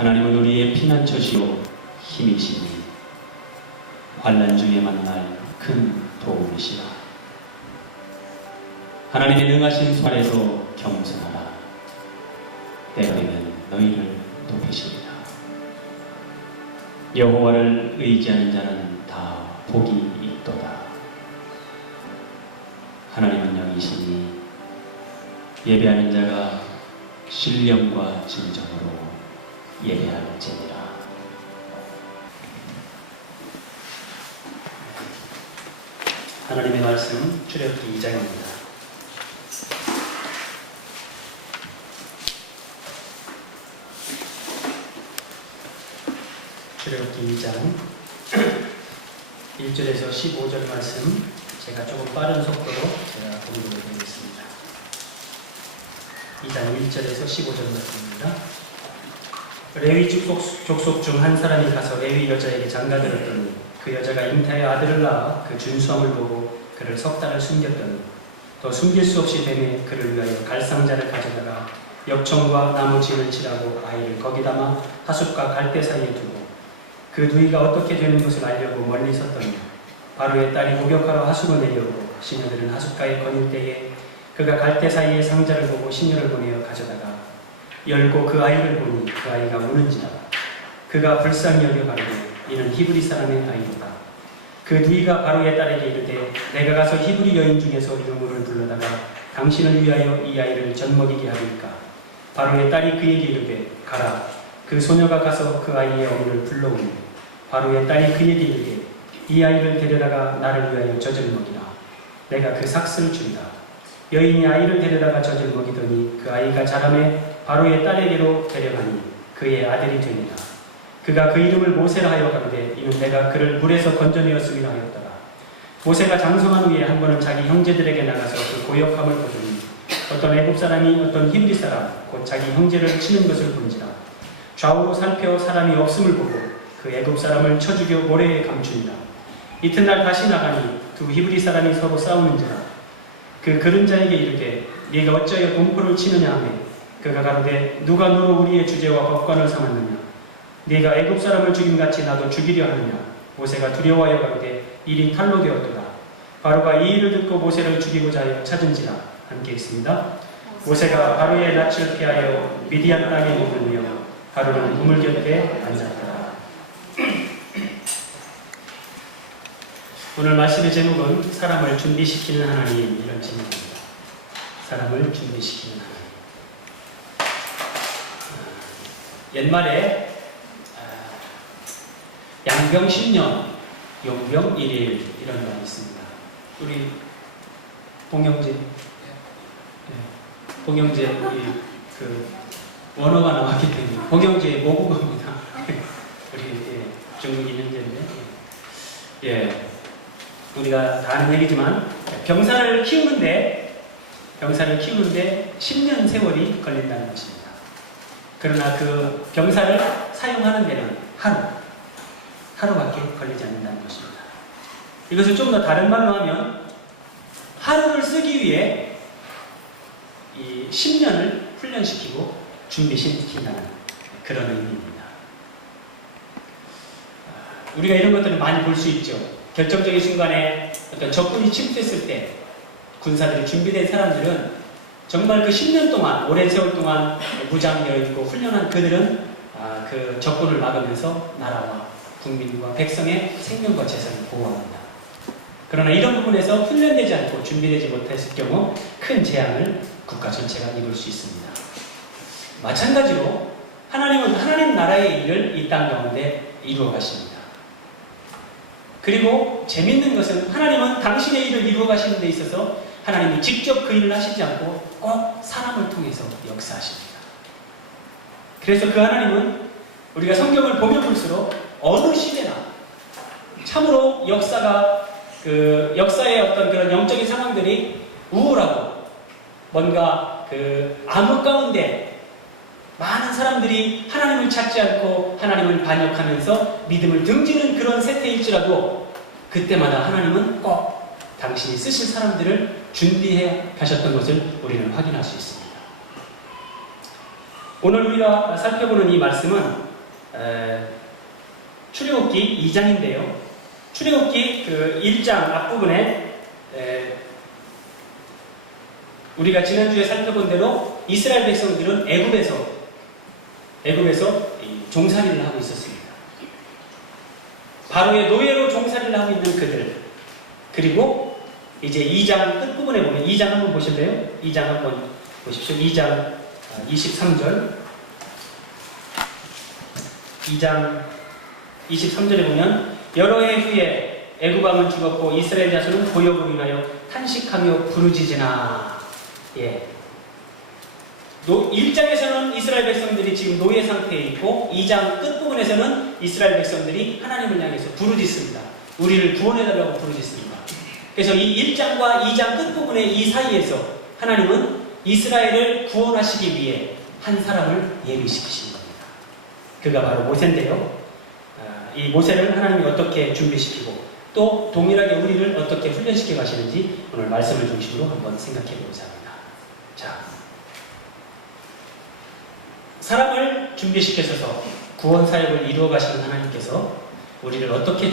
하나님은 우리의 피난처시요 힘이시니 환난 중에 만날 큰 도움이시라. 하나님의 능하신 손 아래서 겸손하라. 때가 되면 너희를 높이시리라. 여호와를 의지하는 자는 다 복이 있도다. 하나님은 영이시니 예배하는 자가 신령과 진정으로 예배할지니라. 하나님의 말씀 출애굽기 2장입니다. 출애굽기 2장 1절에서 15절 말씀, 제가 조금 빠른 속도로 제가 공부를 드리겠습니다. 2장 1절에서 15절 말씀입니다. 레위 족속 중 한 사람이 가서 레위 여자에게 장가들었더니 그 여자가 잉타의 아들을 낳아 그 준수함을 보고 그를 석 달을 숨겼더니 또 숨길 수 없이 되매 그를 위하여 갈상자를 가져다가 엽청과 나무 진을 칠하고 아이를 거기 담아 하숫과 갈대 사이에 두고 그 누이가 어떻게 되는 것을 알려고 멀리 섰더니 바로의 딸이 목욕하러 하수로 내려오고 시녀들은 하숫가에 거닐 때에 그가 갈대 사이에 상자를 보고 시녀를 보내어 가져다가 열고 그 아이를 보니 그 아이가 우는지라. 그가 불쌍히 여겨 가로되 이는 히브리 사람의 아이로다. 그 누이가 바로의 딸에게 이르되 내가 가서 히브리 여인 중에서 유물을 불러다가 당신을 위하여 이 아이를 젖먹이게 하리까. 바로의 딸이 그에게 이르되 가라. 그 소녀가 가서 그 아이의 어미를 불러오니 바로의 딸이 그에게 이르되 이 아이를 데려다가 나를 위하여 젖을 먹이라. 내가 그 삭슬을 주리라. 여인이 아이를 데려다가 젖을 먹이더니 그 아이가 자라매 바로의 딸에게로 데려가니 그의 아들이 되니라. 그가 그 이름을 모세라 하여 가로되 이는 내가 그를 물에서 건져내었음이라 하였더라. 모세가 장성한 후에 한 번은 자기 형제들에게 나가서 그 고역함을 보더니 어떤 애굽 사람이 어떤 히브리 사람 곧 자기 형제를 치는 것을 본지라. 좌우로 살펴 사람이 없음을 보고 그 애굽 사람을 쳐 죽여 모래에 감추니라. 이튿날 다시 나가니 두 히브리 사람이 서로 싸우는지라. 그 그른 자에게 이르되 네가 어찌하여 공포를 치느냐 하매 그가 가로되 누가 너로 우리의 주제와 법관을 삼았느냐. 네가 애굽 사람을 죽임같이 나도 죽이려 하느냐. 모세가 두려워하여 가로되 일이 탈로 되었도다. 바로가 이 일을 듣고 모세를 죽이고자 하여 찾은지라. 함께 읽습니다. 모세가 바로의 낯을 피하여 미디안 땅에 머물며 바로는 우물 곁에 앉았더라. 오늘 말씀의 제목은 사람을 준비시키는 하나님, 이런 제목입니다. 사람을 준비시키는 하나님. 옛말에 양병 10년, 용병 1일 이런 말이 있습니다. 우리 봉영재, 봉영재 그 원어가 나왔기 때문에 봉영재의 모국어입니다. 우리 중국인 형제인데, 우리가 다 아는 얘기지만 병사를 키우는데 10년 세월이 걸린다는 것입니다. 그러나 그 병사를 사용하는 데는 하루밖에 걸리지 않는다는 것입니다. 이것을 좀 더 다른 말로 하면 하루를 쓰기 위해 이 10년을 훈련시키고 준비시킨다는 그런 의미입니다. 우리가 이런 것들을 많이 볼 수 있죠. 결정적인 순간에 어떤 적군이 침투했을 때 군사들이 준비된 사람들은 정말 그 10년 동안, 오랜 세월 동안 무장되어 있고 훈련한 그들은 그 적군을 막으면서 나라와 국민과 백성의 생명과 재산을 보호합니다. 그러나 이런 부분에서 훈련되지 않고 준비되지 못했을 경우 큰 재앙을 국가 전체가 입을 수 있습니다. 마찬가지로 하나님은 하나님 나라의 일을 이 땅 가운데 이루어 가십니다. 그리고 재밌는 것은 하나님은 당신의 일을 이루어 가시는 데 있어서 하나님이 직접 그 일을 하시지 않고 꼭 사람을 통해서 역사하십니다. 그래서 그 하나님은 우리가 성경을 보면 볼수록 어느 시대나 참으로 역사의 어떤 그런 영적인 상황들이 우울하고 뭔가 그 암흑 가운데 많은 사람들이 하나님을 찾지 않고 하나님을 반역하면서 믿음을 등지는 그런 세태일지라도 그때마다 하나님은 꼭 당신이 쓰실 사람들을 준비해 가셨던 것을 우리는 확인할 수 있습니다. 오늘 우리가 살펴보는 이 말씀은 출애굽기 2장인데요. 출애굽기 그 1장 앞부분에 우리가 지난주에 살펴본 대로 이스라엘 백성들은 애굽에서 종살이를 하고 있었습니다. 바로의 노예로 종살이를 하고 있는 그들, 그리고 이제 2장 끝부분에 보면 2장 한번 보실래요? 2장 한번 보십시오. 2장 23절 2장 23절에 보면 여러 해 후에 애굽 왕은 죽었고 이스라엘 자손은 고역으로 인하여 탄식하며 부르짖으나. 예. 1장에서는 이스라엘 백성들이 지금 노예 상태에 있고 2장 끝부분에서는 이스라엘 백성들이 하나님을 향해서 부르짖습니다. 우리를 구원해달라고 부르짖습니다. 그래서 이 1장과 2장 끝부분의 이 사이에서 하나님은 이스라엘을 구원하시기 위해 한 사람을 예비시키신 겁니다. 그가 바로 모세인데요. 이 모세를 하나님이 어떻게 준비시키고 또 동일하게 우리를 어떻게 훈련시켜 가시는지 오늘 말씀을 중심으로 한번 생각해 보고자 합니다. 자, 사람을 준비시켜서 구원 사역을 이루어 가시는 하나님께서 우리를 어떻게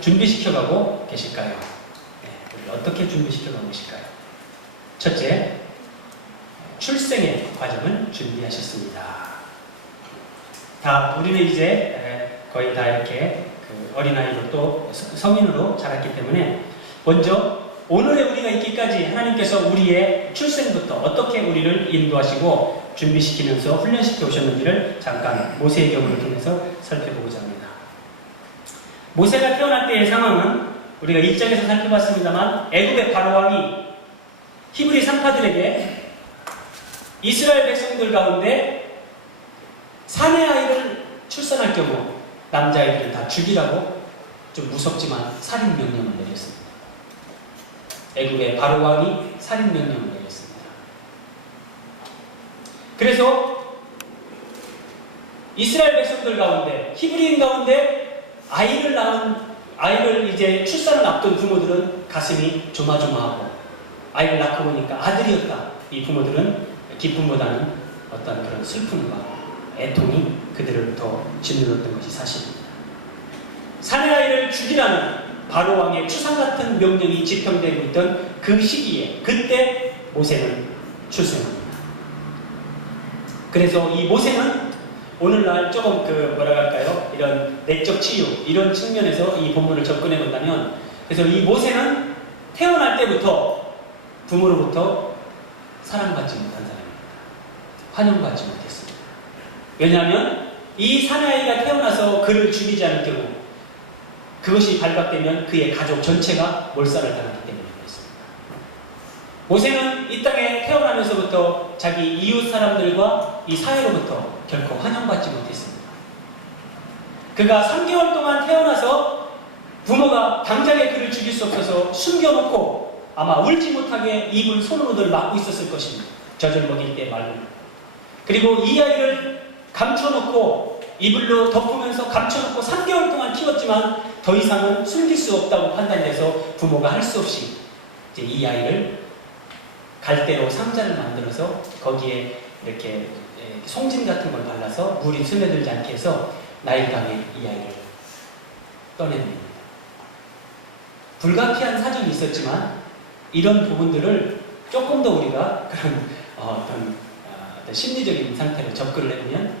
준비시켜가고 계실까요? 우리를 어떻게 준비시켜가고 계실까요? 첫째, 출생의 과정을 준비하셨습니다. 우리는 이제 거의 다 이렇게 어린아이로 또 성인으로 자랐기 때문에 먼저 오늘의 우리가 있기까지 하나님께서 우리의 출생부터 어떻게 우리를 인도하시고 준비시키면서 훈련시켜 오셨는지를 잠깐 모세의 경우를 통해서 살펴보고자 합니다. 모세가 태어날 때의 상황은 우리가 1장에서 살펴봤습니다만 애굽의 바로왕이 히브리 산파들에게 이스라엘 백성들 가운데 사내 아이를 출산할 경우 남자아이들은 다 죽이라고 좀 무섭지만 살인 명령을 내렸습니다. 애굽의 바로왕이 살인 명령을 내렸습니다. 그래서 이스라엘 백성들 가운데 히브리인 가운데 아이를 이제 출산을 앞둔 부모들은 가슴이 조마조마하고 아이를 낳고 보니까 아들이었다. 이 부모들은 기쁨보다는 어떤 그런 슬픔과 애통이 그들을 더 짓눌렀던 것이 사실입니다. 사내 아이를 죽이라는 바로왕의 추상같은 명령이 집행되고 있던 그 시기에 그때 모세는 출생합니다. 그래서 이 모세는 오늘날 조금 이런 내적 치유 이런 측면에서 이 본문을 접근해 본다면, 그래서 이 모세는 태어날 때부터 부모로부터 사랑받지 못한 사람입니다. 환영받지 못했습니다. 왜냐하면 이 사내아이가 태어나서 그를 죽이지 않을 경우 그것이 발각되면 그의 가족 전체가 몰살을 당하기 때문에 그렇습니다. 모세는 이 땅에 태어나면서부터 자기 이웃 사람들과 이 사회로부터 결코 환영받지 못했습니다. 그가 3개월 동안 태어나서 부모가 당장에 그를 죽일 수 없어서 숨겨놓고 아마 울지 못하게 입을 손으로 늘 막고 있었을 것입니다. 젖을 먹일 때 말로. 그리고 이 아이를 감춰놓고 이불로 덮으면서 감춰놓고 3개월 동안 키웠지만 더 이상은 숨길 수 없다고 판단돼서 부모가 할 수 없이 이제 이 아이를 갈대로 상자를 만들어서 거기에 이렇게 송진 같은 걸 발라서 물이 스며들지 않게 해서 나일강에 이 아이를 떠냅니다. 불가피한 사정이 있었지만 이런 부분들을 조금 더 우리가 그런 어떤 심리적인 상태로 접근을 해보면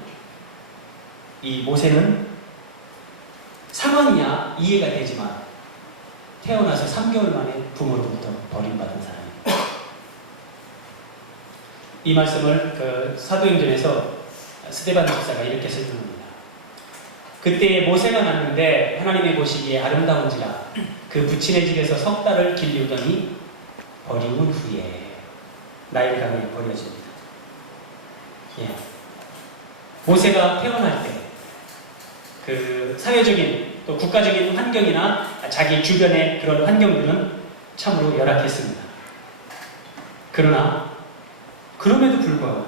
이 모세는 상황이야 이해가 되지만 태어나서 3개월 만에 부모로부터 버림받은 사람입니다. 이 말씀을 사도행전에서 스데반 목사가 이렇게 설명합니다. 그때 모세가 났는데 하나님이 보시기에 아름다운지라 그 부친의 집에서 석 달을 길리우더니 버리운 후에 나일강에 버려집니다. 예. 모세가 태어날 때 그 사회적인 또 국가적인 환경이나 자기 주변의 그런 환경들은 참으로 열악했습니다. 그러나 그럼에도 불구하고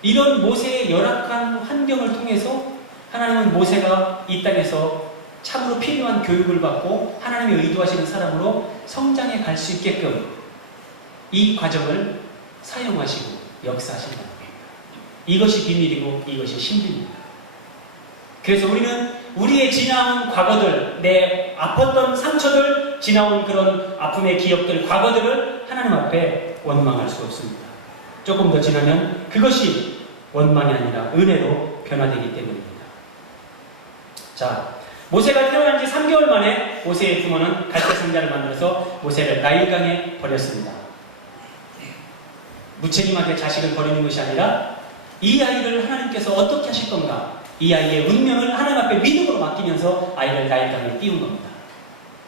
이런 모세의 열악한 환경을 통해서 하나님은 모세가 이 땅에서 참으로 필요한 교육을 받고 하나님의 의도하시는 사람으로 성장해 갈 수 있게끔 이 과정을 사용하시고 역사하신다는 겁니다. 이것이 비밀이고 이것이 신비입니다. 그래서 우리는 우리의 지나온 과거들, 내 아팠던 상처들, 지나온 그런 아픔의 기억들, 과거들을 하나님 앞에 원망할 수 없습니다. 조금 더 지나면 그것이 원망이 아니라 은혜로 변화되기 때문입니다. 자, 모세가 태어난 지 3개월 만에 모세의 부모는 갈대 상자를 만들어서 모세를 나일강에 버렸습니다. 무책임하게 자식을 버리는 것이 아니라 이 아이를 하나님께서 어떻게 하실 건가? 이 아이의 운명을 하나님 앞에 믿음으로 맡기면서 아이를 나일강에 띄운 겁니다.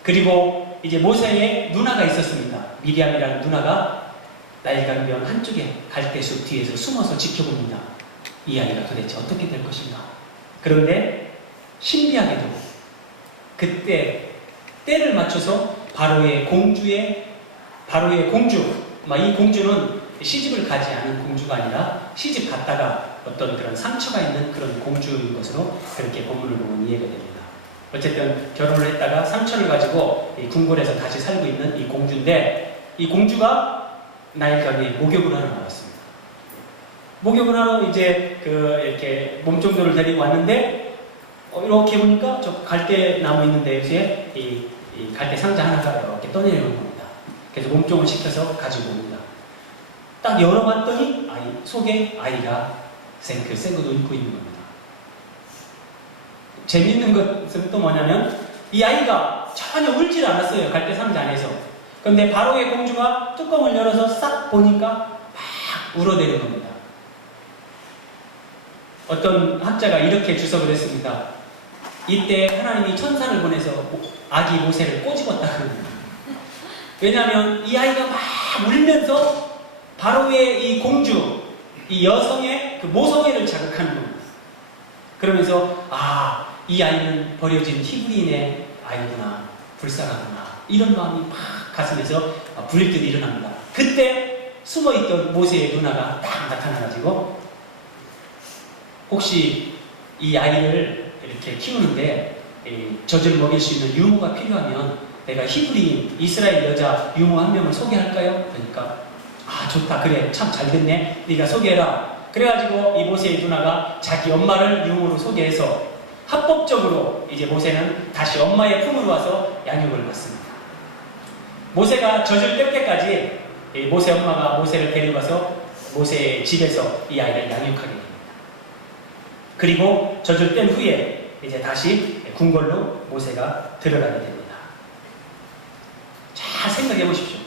그리고 이제 모세의 누나가 있었습니다. 미리암이라는 누나가 나일강변 한쪽에 갈대숲 뒤에서 숨어서 지켜봅니다. 이 아이가 도대체 어떻게 될 것인가? 그런데 신기하게도 그때 때를 맞춰서 바로의 공주, 이 공주는 시집을 가지 않은 공주가 아니라 시집 갔다가 어떤 그런 상처가 있는 그런 공주인 것으로 그렇게 본문을 보면 이해가 됩니다. 어쨌든 결혼을 했다가 상처를 가지고 이 궁궐에서 다시 살고 있는 이 공주인데, 이 공주가 나일강에 목욕을 하러 나왔습니다. 목욕을 하러 이제 이렇게 몸종도를 데리고 왔는데, 이렇게 보니까 저 갈대 나무 있는 데에 이 갈대 상자 하나가 이렇게 떠내려오는 겁니다. 그래서 몸종을 시켜서 가지고 옵니다. 딱 열어봤더니 속에 아이가 생그도 입고 있는 겁니다. 재밌는 것은 또 뭐냐면 이 아이가 전혀 울질 않았어요. 갈대 상자 안에서. 그런데 바로의 공주가 뚜껑을 열어서 싹 보니까 막 울어대는 겁니다. 어떤 학자가 이렇게 주석을 했습니다. 이때 하나님이 천사를 보내서 아기 모세를 꼬집었다는 겁니다. 왜냐하면 이 아이가 막 울면서 바로의 이 공주, 이 여성의 그 모성애를 자극하는 겁니다. 그러면서 이 아이는 버려진 히브리인의 아이구나, 불쌍하구나, 이런 마음이 막 가슴에서 불일 듯 일어납니다. 그때 숨어있던 모세의 누나가 딱 나타나가지고 혹시 이 아이를 이렇게 키우는데 젖을 먹일 수 있는 유모가 필요하면 내가 히브리인 이스라엘 여자 유모 한 명을 소개할까요? 그러니까 좋다, 그래, 참 잘됐네, 네가 소개해라. 그래가지고 이 모세의 누나가 자기 엄마를 유모로 소개해서 합법적으로 이제 모세는 다시 엄마의 품으로 와서 양육을 받습니다. 모세가 젖을 뗄 때까지 모세 엄마가 모세를 데려가서 모세의 집에서 이 아이를 양육하게 됩니다. 그리고 젖을 뗀 후에 이제 다시 궁궐로 모세가 들어가게 됩니다. 잘 생각해 보십시오.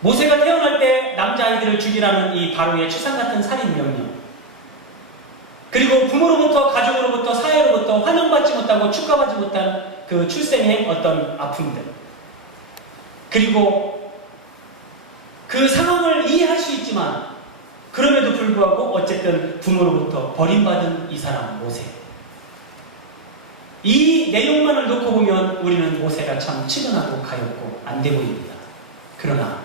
모세가 태어날 때 남자아이들을 죽이라는 이 바로의 추상같은 살인 명령, 그리고 부모로부터, 가족으로부터, 사회로부터 환영받지 못하고 축하받지 못한 그 출생의 어떤 아픔들, 그리고 그 상황을 이해할 수 있지만 그럼에도 불구하고 어쨌든 부모로부터 버림받은 이 사람 모세, 이 내용만을 놓고 보면 우리는 모세가 참 치근하고 가엾고 안 돼 보입니다. 그러나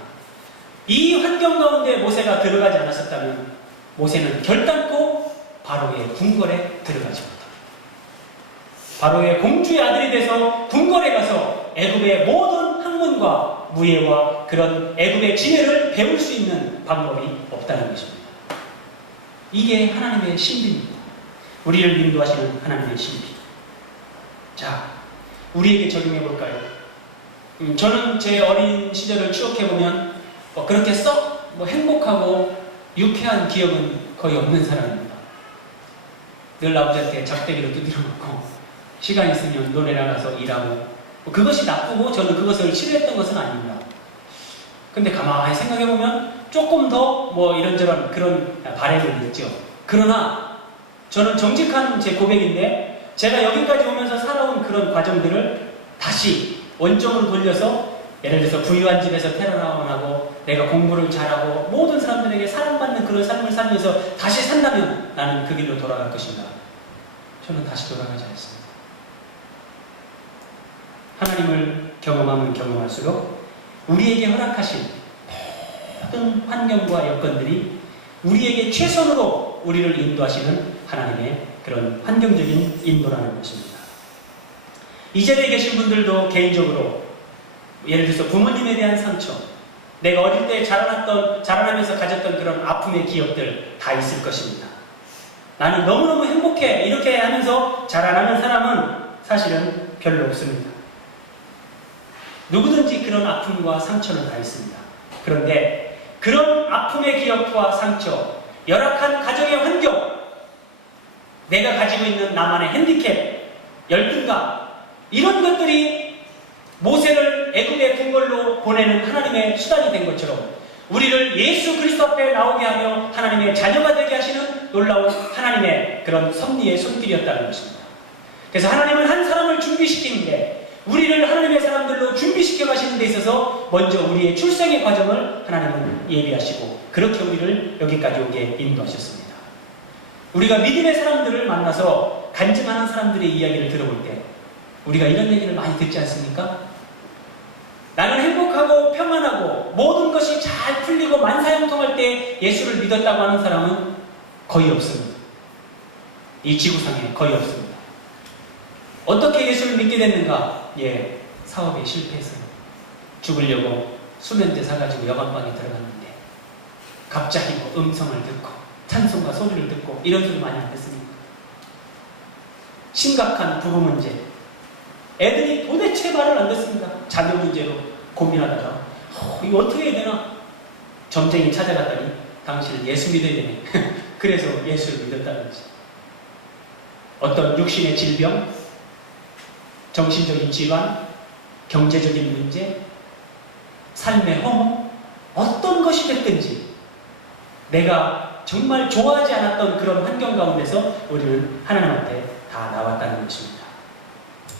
이 환경 가운데 모세가 들어가지 않았었다면 모세는 결단코 바로의 궁궐에 들어가지 못합니다. 바로의 공주의 아들이 돼서 궁궐에 가서 애굽의 모든 학문과 무예와 그런 애굽의 지혜를 배울 수 있는 방법이 없다는 것입니다. 이게 하나님의 신비입니다. 우리를 인도하시는 하나님의 신비. 자, 우리에게 적용해 볼까요? 저는 제 어린 시절을 추억해보면 그렇게 썩 행복하고 유쾌한 기억은 거의 없는 사람입니다. 늘 아버지한테 작대기로 두드려 놓고 시간 있으면 노래 나가서 일하고, 그것이 나쁘고 저는 그것을 싫어했던 것은 아닙니다. 근데 가만히 생각해보면 조금 더 이런저런 그런 바램을 있죠. 그러나 저는 정직한 제 고백인데, 제가 여기까지 오면서 살아온 그런 과정들을 다시 원점으로 돌려서, 예를 들어서 부유한 집에서 태어나고 내가 공부를 잘하고 모든 사람들에게 사랑받는 그런 삶을 살면서 다시 산다면 나는 그 길로 돌아갈 것인가? 저는 다시 돌아가지 않습니다. 하나님을 경험하면 경험할수록 우리에게 허락하신 모든 환경과 여건들이 우리에게 최선으로 우리를 인도하시는 하나님의 그런 환경적인 인도라는 것입니다. 이 자리에 계신 분들도 개인적으로 예를 들어서 부모님에 대한 상처, 내가 어릴 때 자라나면서 가졌던 그런 아픔의 기억들 다 있을 것입니다. 나는 너무너무 행복해. 이렇게 하면서 자라나는 사람은 사실은 별로 없습니다. 누구든지 그런 아픔과 상처는 다 있습니다. 그런데 그런 아픔의 기억과 상처, 열악한 가정의 환경, 내가 가지고 있는 나만의 핸디캡, 열등감, 이런 것들이 모세를 애굽의 궁궐로 보내는 하나님의 수단이 된 것처럼 우리를 예수 그리스도 앞에 나오게 하며 하나님의 자녀가 되게 하시는 놀라운 하나님의 그런 섭리의 손길이었다는 것입니다. 그래서 하나님은 한 사람을 준비시키는데 우리를 하나님의 사람들로 준비시켜 가시는 데 있어서 먼저 우리의 출생의 과정을 하나님은 예비하시고 그렇게 우리를 여기까지 오게 인도하셨습니다. 우리가 믿음의 사람들을 만나서 간증하는 사람들의 이야기를 들어볼 때 우리가 이런 얘기를 많이 듣지 않습니까? 나는 행복하고 평안하고 모든 것이 잘 풀리고 만사형통할 때 예수를 믿었다고 하는 사람은 거의 없습니다. 이 지구상에 거의 없습니다. 어떻게 예수를 믿게 됐는가? 예, 사업에 실패해서 죽으려고 수면제 사가지고 여관방에 들어갔는데 갑자기 뭐 음성을 듣고 찬송과 소리를 듣고 이런 소리 많이 안 듣습니까? 심각한 부부 문제, 애들이 도대체 말을 안 듣습니다. 자녀 문제로 고민하다가 이거 어떻게 해야 되나? 점쟁이 찾아갔더니 당신은 예수 믿어야 되네. 그래서 예수를 믿었다는 거지. 어떤 육신의 질병, 정신적인 질환, 경제적인 문제, 삶의 허무, 어떤 것이 됐든지 내가 정말 좋아하지 않았던 그런 환경 가운데서 우리는 하나님 앞에 다 나왔다는 것입니다.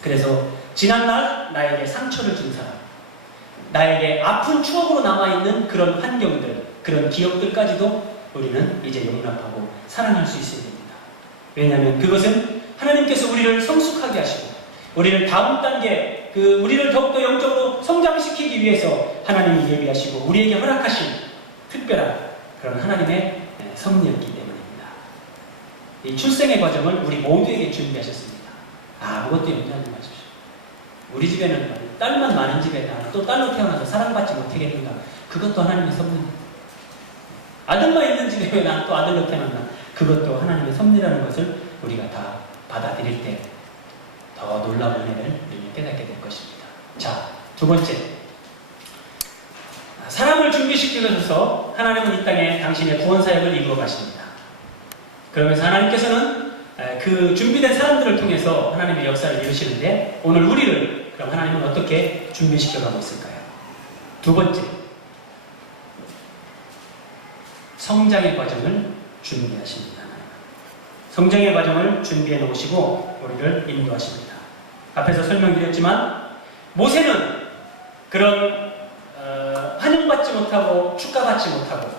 그래서 지난날 나에게 상처를 준 사람, 나에게 아픈 추억으로 남아있는 그런 환경들, 그런 기억들까지도 우리는 이제 용납하고 사랑할 수 있어야 됩니다. 왜냐하면 그것은 하나님께서 우리를 성숙하게 하시고 우리를 다음 단계, 우리를 더욱더 영적으로 성장시키기 위해서 하나님이 예비하시고 우리에게 허락하신 특별한 그런 하나님의 섭리였기 때문입니다. 이 출생의 과정을 우리 모두에게 준비하셨습니다. 아무것도 염려하지 마십시오. 우리 집에는 딸만 많은 집에 또 딸로 태어나서 사랑받지 못하겠는가? 그것도 하나님의 섭리입니다. 아들만 있는 집에 왜 난 또 아들로 태어났나? 그것도 하나님의 섭리라는 것을 우리가 다 받아들일 때 더 놀라운 은혜를 깨닫게 될 것입니다. 자, 두 번째, 사람을 준비시키셔서 하나님은 이 땅에 당신의 구원 사역을 이루어 가십니다. 그러면서 하나님께서는 그 준비된 사람들을 통해서 하나님의 역사를 이루시는데 오늘 우리를 그럼 하나님은 어떻게 준비시켜가고 있을까요? 두 번째, 성장의 과정을 준비하십니다. 성장의 과정을 준비해 놓으시고 우리를 인도하십니다. 앞에서 설명드렸지만 모세는 그런 환영받지 못하고 축가받지 못하고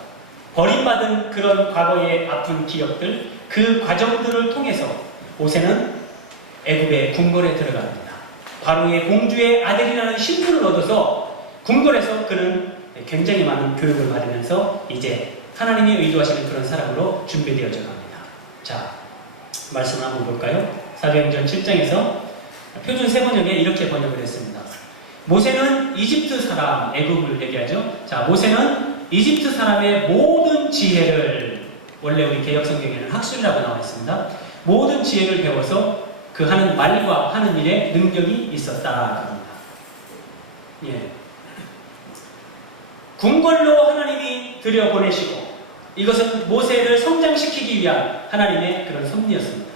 버림받은 그런 과거의 아픈 기억들, 그 과정들을 통해서 모세는 애굽의 궁궐에 들어갑니다. 바로의 공주의 아들이라는 신분을 얻어서 궁궐에서 그는 굉장히 많은 교육을 받으면서 이제 하나님이 의도하시는 그런 사람으로 준비되어져 갑니다. 자, 말씀을 한번 볼까요? 사도행전 7장에서 표준 세번역에 이렇게 번역을 했습니다. 모세는 이집트 사람, 애굽을 얘기하죠. 자, 모세는 이집트 사람의 모든 지혜를, 원래 우리 개역성경에는 학술이라고 나와 있습니다. 모든 지혜를 배워서 그 하는 말과 하는 일에 능력이 있었다 합니다. 예. 궁궐로 하나님이 들여보내시고 이것은 모세를 성장시키기 위한 하나님의 그런 섭리였습니다.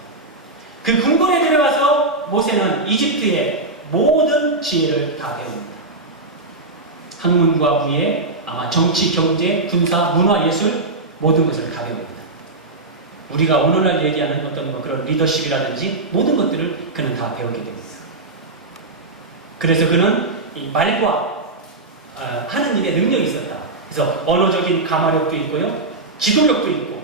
그 궁궐에 들어가서 모세는 이집트의 모든 지혜를 다 배웁니다. 학문과 무예, 아마 정치, 경제, 군사, 문화, 예술 모든 것을 다 배웁니다. 우리가 오늘날 얘기하는 어떤 그런 리더십이라든지 모든 것들을 그는 다 배우게 됩니다. 그래서 그는 이 말과 하는 일에 능력이 있었다. 그래서 언어적인 가마력도 있고요, 지도력도 있고,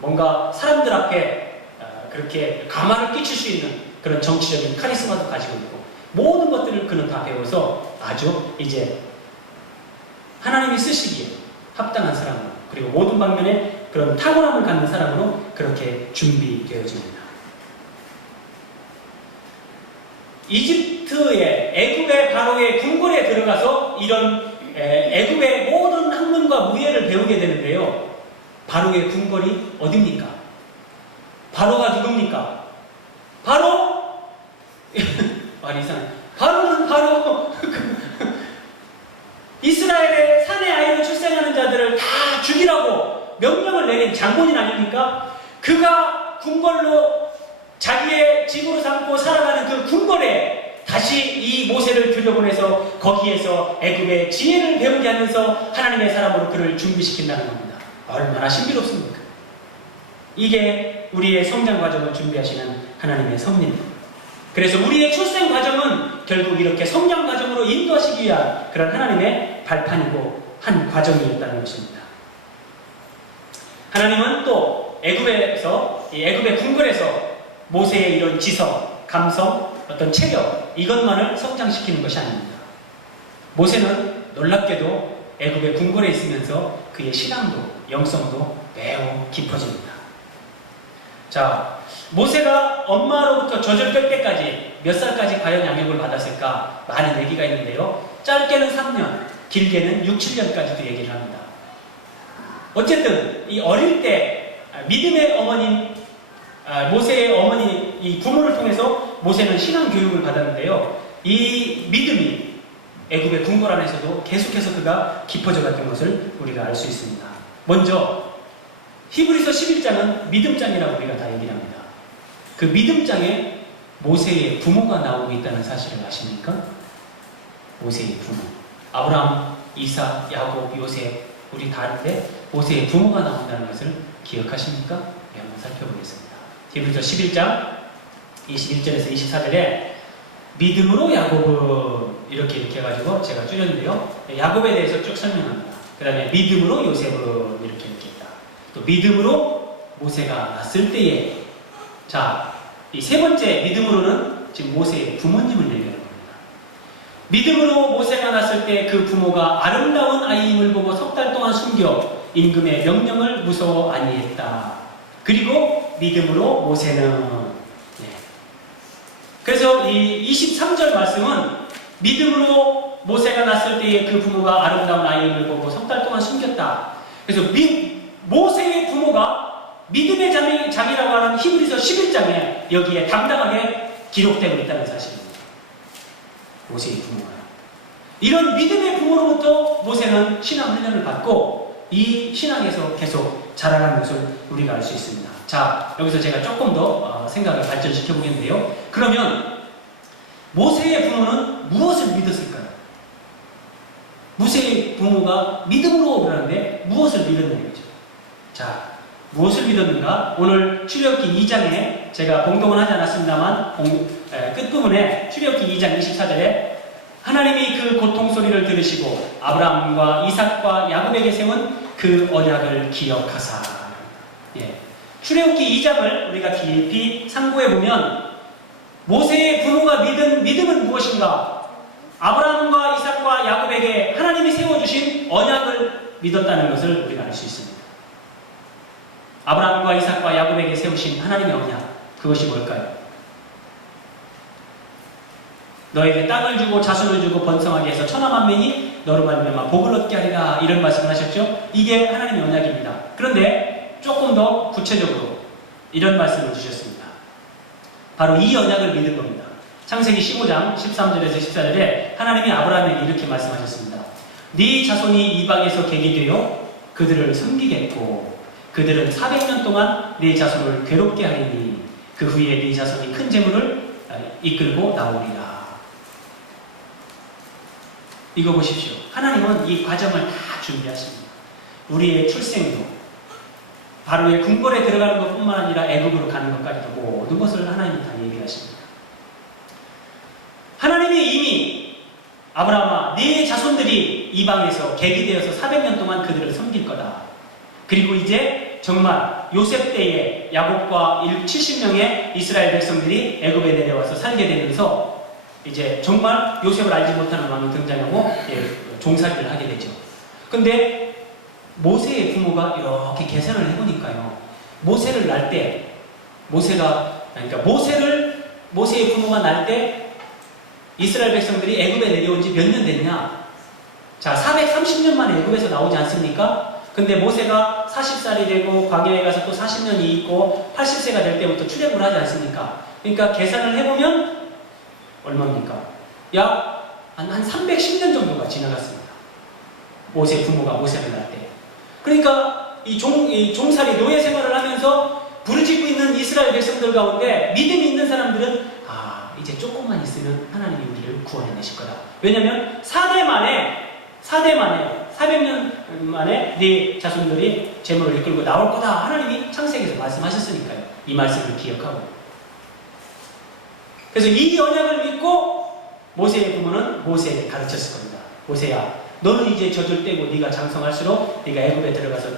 뭔가 사람들 앞에 그렇게 가마를 끼칠 수 있는 그런 정치적인 카리스마도 가지고 있고, 모든 것들을 그는 다 배워서 아주 이제 하나님이 쓰시기에 합당한 사람으로, 그리고 모든 방면에 그런 탁월함을 갖는 사람으로 그렇게 준비되어집니다. 이집트의 애굽의 바로의 궁궐에 들어가서 이런 애굽의 모든 학문과 무예를 배우게 되는데요. 바로의 궁궐이 어디입니까? 바로가 누굽니까? 바로 아니 이상해. 바로는 바로 이스라엘의 산의 아이로 출생하는 자들을 다 죽이라고 명령을 내린 장본인 아닙니까? 그가 궁궐로 자기의 집으로 삼고 살아가는 그 궁궐에 다시 이 모세를 들여보내서 거기에서 애굽의 지혜를 배우게 하면서 하나님의 사람으로 그를 준비시킨다는 겁니다. 얼마나 신비롭습니까? 이게 우리의 성장 과정을 준비하시는 하나님의 섭리입니다. 그래서 우리의 출생 과정은 결국 이렇게 성장 과정으로 인도하시기 위한 그런 하나님의 발판이고 한 과정이었다는 것입니다. 하나님은 또 애굽의 궁궐에서 모세의 이런 지성, 감성, 어떤 체력 이것만을 성장시키는 것이 아닙니다. 모세는 놀랍게도 애굽의 궁궐에 있으면서 그의 신앙도 영성도 매우 깊어집니다. 자, 모세가 엄마로부터 젖을 뺄 때까지 몇 살까지 과연 양육을 받았을까? 많은 얘기가 있는데요. 짧게는 3년, 길게는 6, 7년까지도 얘기를 합니다. 어쨌든 이 어릴 때 믿음의 어머님, 모세의 어머니 이 부모를 통해서 모세는 신앙 교육을 받았는데요. 이 믿음이 애굽의 궁궐 안에서도 계속해서 그가 깊어져 갔던 것을 우리가 알 수 있습니다. 먼저 히브리서 11장은 믿음장이라고 우리가 다 얘기를 합니다. 그 믿음장에 모세의 부모가 나오고 있다는 사실을 아십니까? 모세의 부모. 아브라함, 이삭, 야곱, 요셉 우리 다 아는데 모세의 부모가 나온다는 것을 기억하십니까? 네, 한번 살펴보겠습니다. 히브리서 11장 21절에서 24절에 믿음으로 야곱은 이렇게 해가지고 제가 줄였는데요. 야곱에 대해서 쭉 설명합니다. 그 다음에 믿음으로 요셉은 이렇게 있다. 또 믿음으로 모세가 났을 때에 자, 이 세 번째 믿음으로는 지금 모세의 부모님을 얘기하는 겁니다. 믿음으로 모세가 났을 때 그 부모가 아름다운 아이임을 보고 석 달 동안 숨겨 임금의 명령을 무서워 아니했다. 그리고 믿음으로 모세는 그래서 이 23절 말씀은 믿음으로 모세가 났을 때에 그 부모가 아름다운 아이임을 보고 석 달 동안 숨겼다. 그래서 모세의 부모가 믿음의 장이라고 하는 히브리서 11장에 여기에 당당하게 기록되고 있다는 사실입니다. 모세의 부모가. 이런 믿음의 부모로부터 모세는 신앙 훈련을 받고 이 신앙에서 계속 자라나는 것을 우리가 알 수 있습니다. 자, 여기서 제가 조금 더 생각을 발전시켜 보겠는데요. 그러면 모세의 부모는 무엇을 믿었을까요? 모세의 부모가 믿음으로 그러는데 무엇을 믿었느냐는 거죠. 자, 무엇을 믿었는가? 오늘 출애굽기 2장에 제가 봉독은 하지 않았습니다만 끝부분에 출애굽기 2장 24절에 하나님이 그 고통 소리를 들으시고 아브라함과 이삭과 야곱에게 세운 그 언약을 기억하사. 예. 출애굽기 2장을 우리가 깊이 상고해 보면 모세의 부모가 믿은 믿음은 무엇인가? 아브라함과 이삭과 야곱에게 하나님이 세워주신 언약을 믿었다는 것을 우리가 알 수 있습니다. 아브라함과 이삭과 야곱에게 세우신 하나님의 언약, 그것이 뭘까요? 너에게 땅을 주고 자손을 주고 번성하게 해서 천하만민이 너로 말미암아 복을 얻게 하리라, 이런 말씀을 하셨죠? 이게 하나님의 언약입니다. 그런데 조금 더 구체적으로 이런 말씀을 주셨습니다. 바로 이 언약을 믿은 겁니다. 창세기 15장 13절에서 14절에 하나님이 아브라함에게 이렇게 말씀하셨습니다. 네 자손이 이방에서 객이되어 그들을 섬기겠고 그들은 400년 동안 네 자손을 괴롭게 하리니 그 후에 네 자손이 큰 재물을 이끌고 나오리라. 이거 보십시오. 하나님은 이 과정을 다 준비하십니다. 우리의 출생도 바로의 궁궐에 들어가는 것뿐만 아니라 애굽으로 가는 것까지도 모든 것을 하나님이 다 얘기하십니다. 하나님이 이미 아브라함아 네 자손들이 이방에서 객이 되어서 400년 동안 그들을 섬길 거다. 그리고 이제 정말 요셉 때에 야곱과 70명의 이스라엘 백성들이 애굽에 내려와서 살게 되면서 이제 정말 요셉을 알지 못하는 왕이 등장하고 종살이를 하게 되죠. 근데 모세의 부모가 이렇게 계산을 해보니까요. 모세를 날 때 모세의 부모가 날 때 이스라엘 백성들이 애굽에 내려온 지 몇 년 됐냐? 자, 430년 만에 애굽에서 나오지 않습니까? 근데 모세가 40살이 되고 광야에 가서 또 40년이 있고 80세가 될 때부터 출애굽을 하지 않습니까? 그러니까 계산을 해보면 얼마입니까? 약 한 310년 정도가 지나갔습니다. 모세 부모가 모세를 낳을 때. 그러니까 이 종살이 노예 생활을 하면서 부르짖고 있는 이스라엘 백성들 가운데 믿음이 있는 사람들은 이제 조금만 있으면 하나님이 우리를 구원해내실 거다. 왜냐하면 400년 만에 네 자손들이 재물을 이끌고 나올 거다. 하나님이 창세기에서 말씀하셨으니까요. 이 말씀을 기억하고. 그래서 이 언약을 믿고 모세의 부모는 모세에게 가르쳤을 겁니다. 모세야, 너는 이제 젖을 떼고 네가 장성할수록 네가 애굽에 들어가서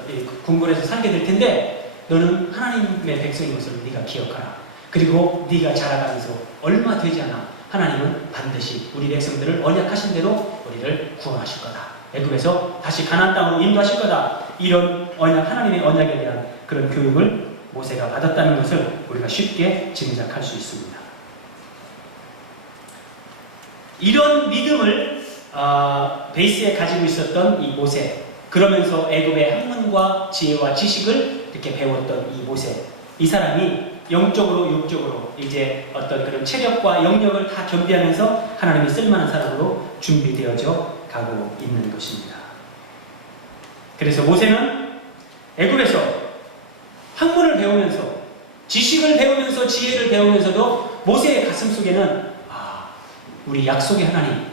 궁궐에서 살게 될 텐데 너는 하나님의 백성인 것을 네가 기억하라. 그리고 네가 자라가면서 얼마 되지 않아 하나님은 반드시 우리 백성들을 언약하신 대로 우리를 구원하실 거다. 애굽에서 다시 가나안 땅으로 인도하실 거다. 이런 언약, 하나님의 언약에 대한 그런 교육을 모세가 받았다는 것을 우리가 쉽게 짐작할 수 있습니다. 이런 믿음을 베이스에 가지고 있었던 이 모세, 그러면서 애굽의 학문과 지혜와 지식을 이렇게 배웠던 이 모세, 이 사람이 영적으로 육적으로 이제 어떤 그런 체력과 영역을 다 겸비하면서 하나님이 쓸만한 사람으로 준비되어져 가고 있는 것입니다. 그래서 모세는 애굽에서 학문을 배우면서 지식을 배우면서 지혜를 배우면서도 모세의 가슴 속에는 우리 약속의 하나님,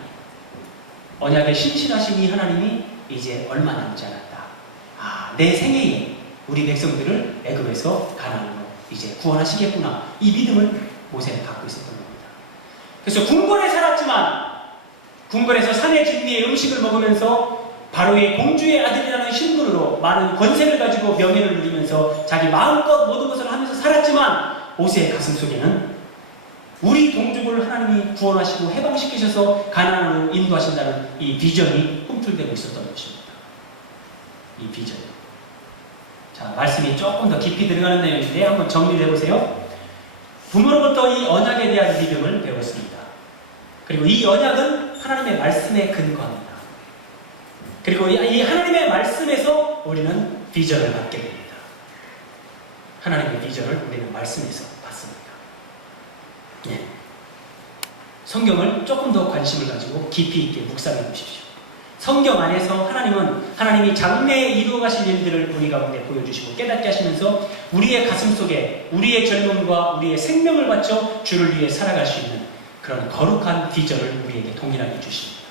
언약의 신실하신 이 하나님이 이제 얼마 남지 않았다. 내 생애에 우리 백성들을 애굽에서 가나안으로 이제 구원하시겠구나. 이 믿음을 모세는 갖고 있었던 겁니다. 그래서 궁궐에 살았지만 궁궐에서 산의 진 위에 음식을 먹으면서 바로의 공주의 아들이라는 신분으로 많은 권세를 가지고 명예를 누리면서 자기 마음껏 모든 것을 하면서 살았지만 모세의 가슴 속에는 우리 동족을 하나님이 구원하시고 해방시키셔서 가나안으로 인도하신다는 이 비전이 꿈틀대고 있었던 것입니다. 이 비전. 자, 말씀이 조금 더 깊이 들어가는 내용인데 한번 정리를 해보세요. 부모로부터 이 언약에 대한 믿음을 배웠습니다. 그리고 이 언약은 하나님의 말씀에 근거합니다. 그리고 이 하나님의 말씀에서 우리는 비전을 받게 됩니다. 하나님의 비전을 우리는 말씀에서 받습니다. 네. 성경을 조금 더 관심을 가지고 깊이 있게 묵상해 보십시오. 성경 안에서 하나님은 하나님이 장래에 이루어 가실 일들을 우리 가운데 보여주시고 깨닫게 하시면서 우리의 가슴 속에 우리의 젊음과 우리의 생명을 바쳐 주를 위해 살아갈 수 있는 그런 거룩한 비전을 우리에게 동일하게 주십니다.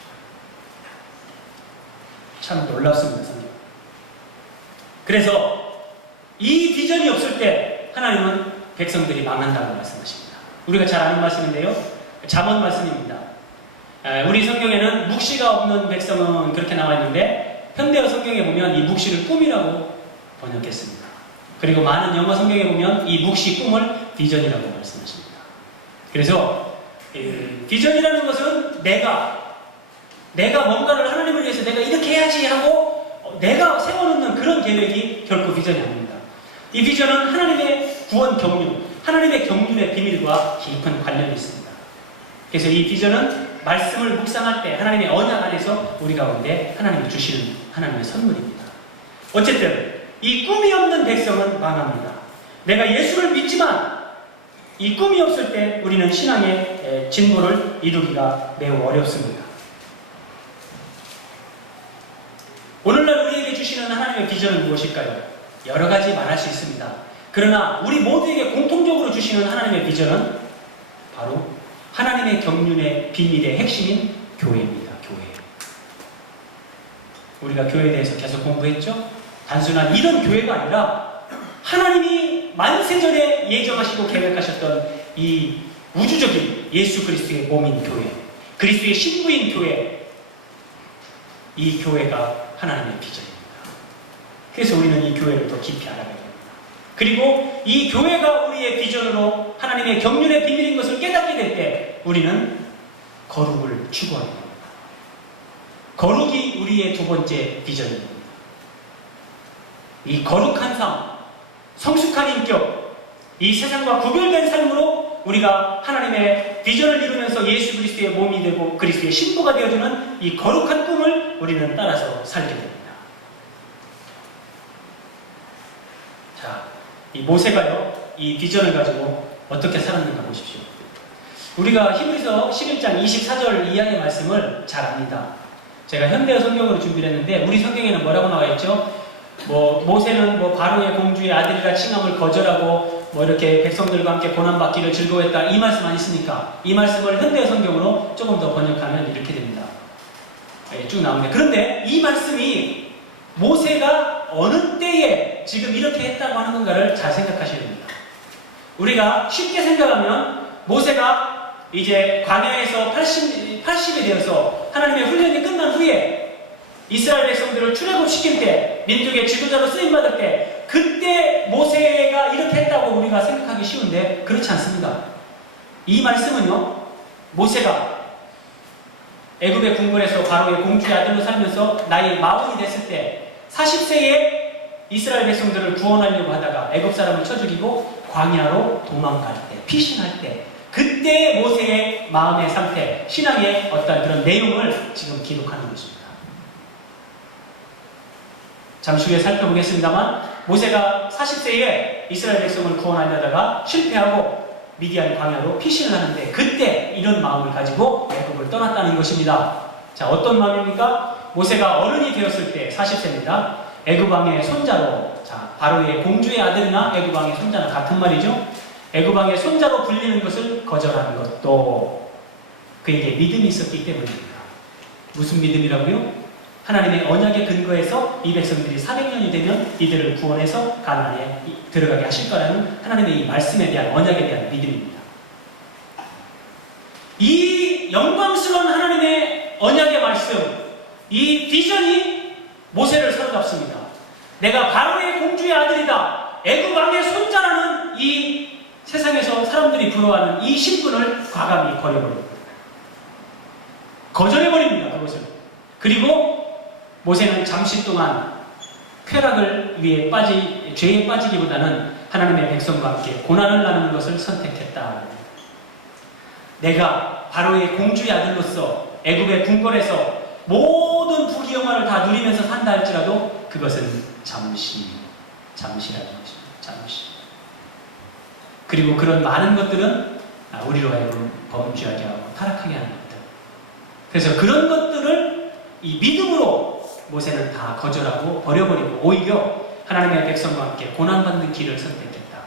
참 놀랍습니다, 성경. 그래서 이 비전이 없을 때 하나님은 백성들이 망한다고 말씀하십니다. 우리가 잘 아는 말씀인데요. 잠언 말씀입니다. 우리 성경에는 묵시가 없는 백성은 그렇게 나와 있는데 현대어 성경에 보면 이 묵시를 꿈이라고 번역했습니다. 그리고 많은 영어 성경에 보면 이 묵시 꿈을 비전이라고 말씀하십니다. 그래서 비전이라는 것은 내가 뭔가를 하나님을 위해서 내가 이렇게 해야지 하고 내가 세워놓는 그런 계획이 결코 비전이 아닙니다. 이 비전은 하나님의 구원 경륜, 하나님의 경륜의 비밀과 깊은 관련이 있습니다. 그래서 이 비전은 말씀을 묵상할 때 하나님의 언약 안에서 우리 가운데 하나님이 주시는 하나님의 선물입니다. 어쨌든 이 꿈이 없는 백성은 망합니다. 내가 예수를 믿지만 이 꿈이 없을 때 우리는 신앙의 진보를 이루기가 매우 어렵습니다. 오늘날 우리에게 주시는 하나님의 비전은 무엇일까요? 여러 가지 말할 수 있습니다. 그러나 우리 모두에게 공통적으로 주시는 하나님의 비전은 바로 하나님의 경륜의 비밀의 핵심인 교회입니다. 교회. 우리가 교회에 대해서 계속 공부했죠? 단순한 이런 교회가 아니라 하나님이 만세전에 예정하시고 계획하셨던 이 우주적인 예수 그리스도의 몸인 교회, 그리스도의 신부인 교회, 이 교회가 하나님의 비전입니다. 그래서 우리는 이 교회를 더 깊이 알아가야 됩니다. 그리고 이 교회가 우리의 비전으로 하나님의 경륜의 비밀인 것을 깨닫게 될 때 우리는 거룩을 추구하게 됩니다. 거룩이 우리의 두 번째 비전입니다. 이 거룩한 삶, 성숙한 인격, 이 세상과 구별된 삶으로 우리가 하나님의 비전을 이루면서 예수 그리스도의 몸이 되고 그리스도의 신부가 되어주는 이 거룩한 꿈을 우리는 따라서 살게 됩니다. 이 모세가요, 이 비전을 가지고 어떻게 살았는가 보십시오. 우리가 히브리서 11장 24절 이하의 말씀을 잘 압니다. 제가 현대어 성경으로 준비를 했는데 우리 성경에는 뭐라고 나와 있죠? 모세는 바로의 공주의 아들이라 칭함을 거절하고 이렇게 백성들과 함께 고난받기를 즐거워했다, 이 말씀 안 있습니까? 이 말씀을 현대어 성경으로 조금 더 번역하면 이렇게 됩니다. 쭉 나오는데, 그런데 이 말씀이 모세가 어느 때에 지금 이렇게 했다고 하는 건가를 잘 생각하셔야 됩니다. 우리가 쉽게 생각하면 모세가 이제 광야에서 80이 되어서 하나님의 훈련이 끝난 후에 이스라엘 백성들을 출애굽시킬 때, 민족의 지도자로 쓰임받을 때, 그때 모세가 이렇게 했다고 우리가 생각하기 쉬운데 그렇지 않습니다. 이 말씀은요, 모세가 애굽의 궁궐에서 바로의 공주의 아들로 살면서 나이 40이 됐을 때 40세에 이스라엘 백성들을 구원하려고 하다가 애굽 사람을 쳐 죽이고 광야로 도망갈 때, 피신할 때, 그때 모세의 마음의 상태, 신앙의 어떤 그런 내용을 지금 기록하는 것입니다. 잠시 후에 살펴보겠습니다만, 모세가 40세에 이스라엘 백성을 구원하려다가 실패하고 미디안 광야로 피신을 하는데, 그때 이런 마음을 가지고 애굽을 떠났다는 것입니다. 자, 어떤 마음입니까? 모세가 어른이 되었을 때 40세입니다. 애굽 왕의 손자로, 자, 바로의 공주의 아들이나 애굽 왕의 손자나 같은 말이죠. 애굽 왕의 손자로 불리는 것을 거절하는 것도 그에게 믿음이 있었기 때문입니다. 무슨 믿음이라고요? 하나님의 언약의 근거에서 이 백성들이 400년이 되면 이들을 구원해서 가나안에 들어가게 하실 거라는 하나님의 이 말씀에 대한, 언약에 대한 믿음입니다. 이 영광스러운 하나님의 언약의 말씀, 이 비전이 모세를 사로잡습니다. 내가 바로의 공주의 아들이다, 애굽 왕의 손자라는 이 세상에서 사람들이 부러워하는 이 신분을 과감히 버려버립니다. 거절해버립니다, 그것을. 그리고 모세는 잠시 동안 쾌락을 위해 죄에 빠지기보다는 하나님의 백성과 함께 고난을 나누는 것을 선택했다. 내가 바로의 공주의 아들로서 애굽의 궁궐에서 모든 부귀영화를 다 누리면서 산다 할지라도 그것은 잠시라는 것입니다. 잠시. 그리고 그런 많은 것들은 우리로 하여금 범죄하게 하고 타락하게 하는 것들. 그래서 그런 것들을 이 믿음으로 모세는 다 거절하고 버려버리고 오히려 하나님의 백성과 함께 고난받는 길을 선택했다.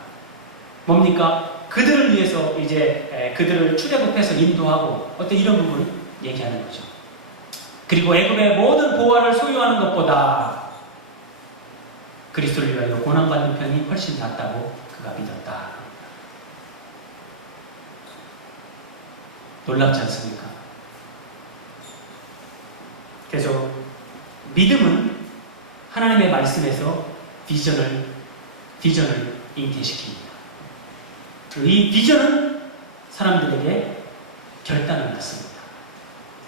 뭡니까? 그들을 위해서 이제 그들을 출애굽해서 인도하고 어떤 이런 부분을 얘기하는 거죠. 그리고 애굽의 모든 보화를 소유하는 것보다 그리스도를 위하여 고난받는 편이 훨씬 낫다고 그가 믿었다. 놀랍지 않습니까? 그래서 믿음은 하나님의 말씀에서 비전을 잉태시킵니다. 이 비전은 사람들에게 결단을 낳습니다.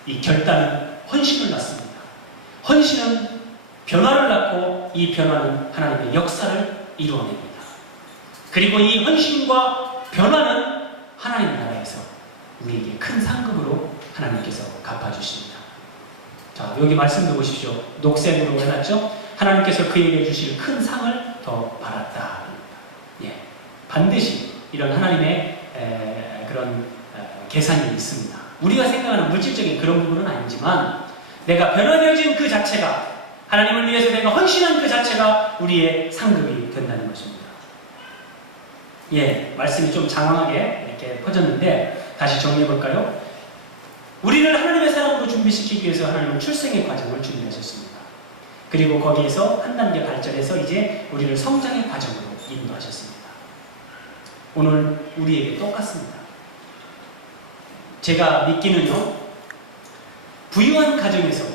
이 결단은 헌신을 낳습니다. 헌신은 변화를 낳고 이 변화는 하나님의 역사를 이루어냅니다. 그리고 이 헌신과 변화는 하나님 나라에서 우리에게 큰 상급으로 하나님께서 갚아주십니다. 자, 여기 말씀도 보십시오. 녹색으로 해놨죠? 하나님께서 그에게 주실 큰 상을 더 받았다. 예, 반드시 이런 하나님의 그런 계산이 있습니다. 우리가 생각하는 물질적인 그런 부분은 아니지만 내가 변화되어진 그 자체가, 하나님을 위해서 내가 헌신한 그 자체가 우리의 상급이 된다는 것입니다. 예, 말씀이 좀 장황하게 이렇게 퍼졌는데 다시 정리해볼까요? 우리를 하나님의 사람으로 준비시키기 위해서 하나님은 출생의 과정을 준비하셨습니다. 그리고 거기에서 한 단계 발전해서 이제 우리를 성장의 과정으로 인도하셨습니다. 오늘 우리에게 똑같습니다. 제가 믿기는요, 부유한 가정에서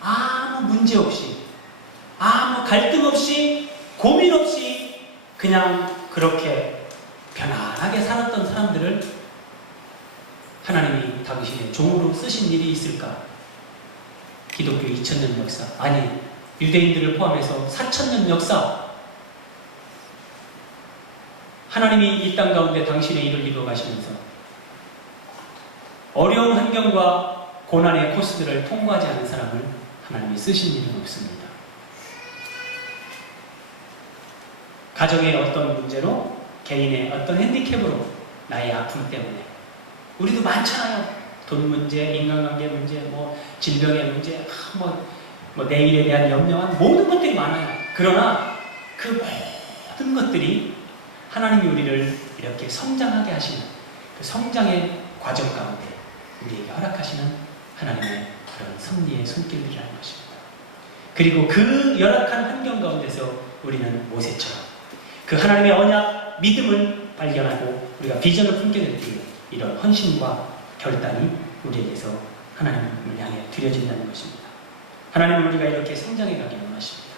아무 문제 없이, 아무 갈등 없이, 고민 없이 그냥 그렇게 편안하게 살았던 사람들을 하나님이 당신의 종으로 쓰신 일이 있을까? 기독교 2000년 역사, 아니 유대인들을 포함해서 4000년 역사, 하나님이 이 땅 가운데 당신의 일을 이루어 가시면서 어려운 환경과 고난의 코스들을 통과하지 않은 사람을 하나님이 쓰신 일은 없습니다. 가정의 어떤 문제로, 개인의 어떤 핸디캡으로, 나의 아픔 때문에. 우리도 많잖아요. 돈 문제, 인간관계 문제, 뭐 질병의 문제, 뭐 내일에 대한 염려한 모든 것들이 많아요. 그러나 그 모든 것들이 하나님이 우리를 이렇게 성장하게 하시는 그 성장의 과정 가운데 우리에게 허락하시는 하나님의 그런 섭리의 손길이라는 것입니다. 그리고 그 열악한 환경 가운데서 우리는 모세처럼 그 하나님의 언약, 믿음을 발견하고 우리가 비전을 품게 될 때 이런 헌신과 결단이 우리에게서 하나님을 향해 드려진다는 것입니다. 하나님은 우리가 이렇게 성장해 가기를 원하십니다.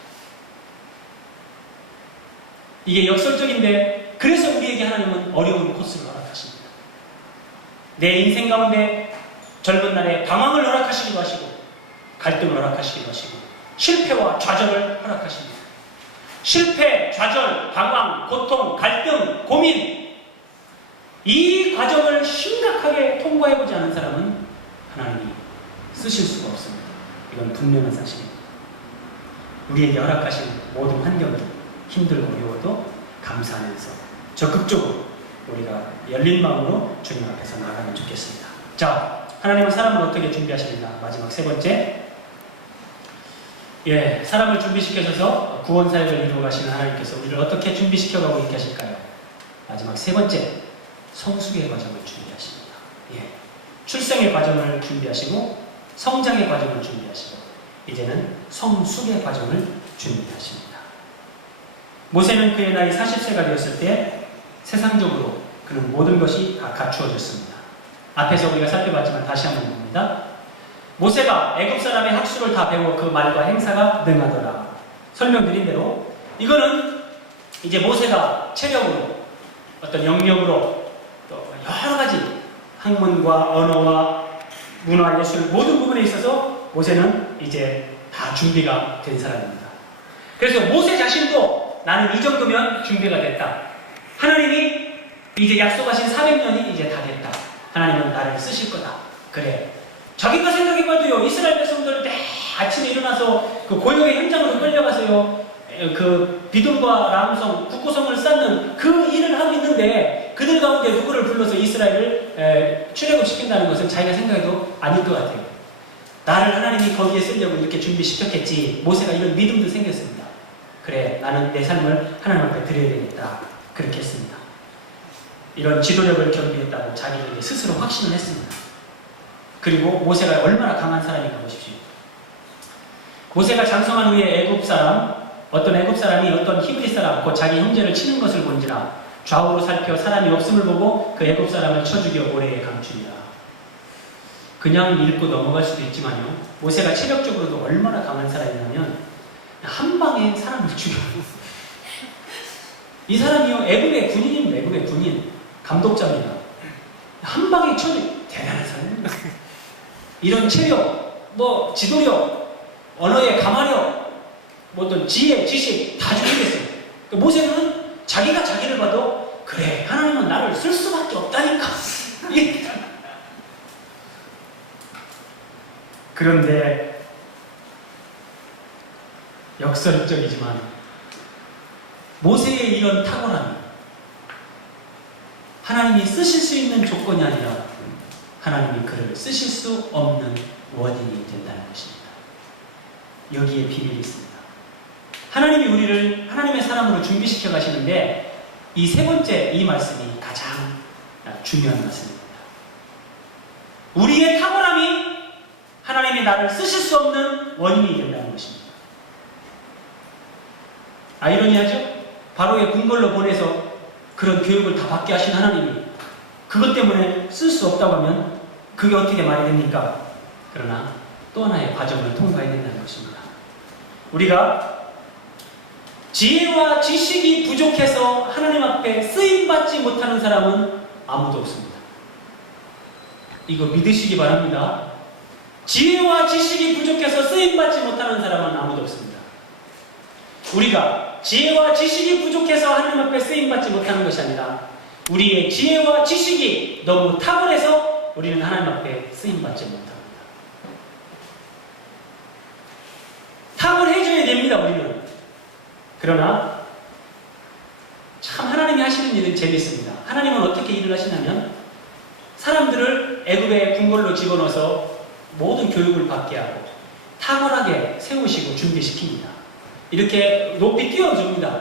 이게 역설적인데 그래서 우리에게 하나님은 어려운 코스를 허락하십니다. 내 인생 가운데 젊은 날에 방황을 허락하시기도 하시고 갈등을 허락하시기도 하시고 실패와 좌절을 허락하십니다. 실패, 좌절, 방황, 고통, 갈등, 고민 이 과정을 심각하게 통과해보지 않은 사람은 하나님이 쓰실 수가 없습니다. 이건 분명한 사실입니다. 우리에게 허락하신 모든 환경이 힘들고 어려워도 감사하면서 적극적으로 우리가 열린 마음으로 주님 앞에서 나아가면 좋겠습니다. 자, 하나님은 사람을 어떻게 준비하시는가? 마지막 세 번째, 사람을 준비시켜셔서 구원 사역을 이루어 가시는 하나님께서 우리를 어떻게 준비시켜가고 있게 하실까요? 마지막 세 번째, 성숙의 과정을 준비하십니다. 출생의 과정을 준비하시고 성장의 과정을 준비하시고 이제는 성숙의 과정을 준비하십니다. 모세는 그의 나이 40세가 되었을 때 세상적으로 그는 모든 것이 다 갖추어졌습니다. 앞에서 우리가 살펴봤지만 다시 한번 봅니다. 모세가 애굽 사람의 학술을 다 배워 그 말과 행사가 능하더라. 설명드린 대로 이거는 이제 모세가 체력으로 어떤 영역으로 또 여러 가지 학문과 언어와 문화, 예술 모든 부분에 있어서 모세는 이제 다 준비가 된 사람입니다. 그래서 모세 자신도 나는 이 정도면 준비가 됐다. 하나님이 이제 약속하신 400년이 이제 다 됐다. 하나님은 나를 쓰실 거다. 그래. 자기가 생각해봐도요, 이스라엘 백성들 아침에 일어나서 그 고용의 현장으로 끌려가서요, 그 비둘과 람성, 국고성을 쌓는 그 일을 하고 있는데 그들 가운데 누구를 불러서 이스라엘을 출애굽시킨다는 것은 자기가 생각해도 아닐 것 같아요. 나를 하나님이 거기에 쓰려고 이렇게 준비시켰겠지. 모세가 이런 믿음도 생겼습니다. 그래, 나는 내 삶을 하나님 앞에 드려야 되겠다. 그렇게 했습니다. 이런 지도력을 겸비했다고 자기에게 스스로 확신을 했습니다. 그리고 모세가 얼마나 강한 사람인가 보십시오. 모세가 장성한 후에 어떤 애굽 사람이 어떤 히브리 사람, 곧 자기 형제를 치는 것을 본지라 좌우로 살펴 사람이 없음을 보고 그 애굽 사람을 쳐 죽여 모래에 감추니라. 그냥 읽고 넘어갈 수도 있지만요, 모세가 체력적으로도 얼마나 강한 사람이냐면 한 방에 사람을 죽여요. 이 사람이요, 애굽의 군인입니다. 애굽의 군인, 감독자입니다. 한 방에 쳐 대단한 사람입니다. 이런 체력, 뭐 지도력, 언어의 감화력, 뭐 어떤 지혜, 지식 다 죽이겠어요. 그러니까 모세는 자기가 자기를 봐도 그래, 하나님은 나를 쓸 수밖에 없다니까. 그런데 역설적이지만 모세의 이런 탁월함이 하나님이 쓰실 수 있는 조건이 아니라 하나님이 그를 쓰실 수 없는 원인이 된다는 것입니다. 여기에 비밀이 있습니다. 하나님이 우리를 하나님의 사람으로 준비시켜 가시는데 이 세 번째 이 말씀이 가장 중요한 말씀입니다. 우리의 탁월함이 하나님이 나를 쓰실 수 없는 원인이 된다는 것입니다. 아이러니하죠? 바로의 궁궐로 보내서 그런 교육을 다 받게 하신 하나님이 그것 때문에 쓸 수 없다고 하면 그게 어떻게 말이 됩니까? 그러나 또 하나의 과정을 통과해야 된다는 것입니다. 우리가 지혜와 지식이 부족해서 하나님 앞에 쓰임받지 못하는 사람은 아무도 없습니다. 이거 믿으시기 바랍니다. 지혜와 지식이 부족해서 쓰임받지 못하는 사람은 아무도 없습니다. 우리가 지혜와 지식이 부족해서 하나님 앞에 쓰임받지 못하는 것이 아니라 우리의 지혜와 지식이 너무 탁월해서 우리는 하나님 앞에 쓰임받지 못합니다. 탁월해져야 됩니다, 우리는. 그러나 참 하나님이 하시는 일은 재밌습니다. 하나님은 어떻게 일을 하시냐면 사람들을 애굽의 궁궐로 집어넣어서 모든 교육을 받게 하고 탁월하게 세우시고 준비시킵니다. 이렇게 높이 띄워줍니다.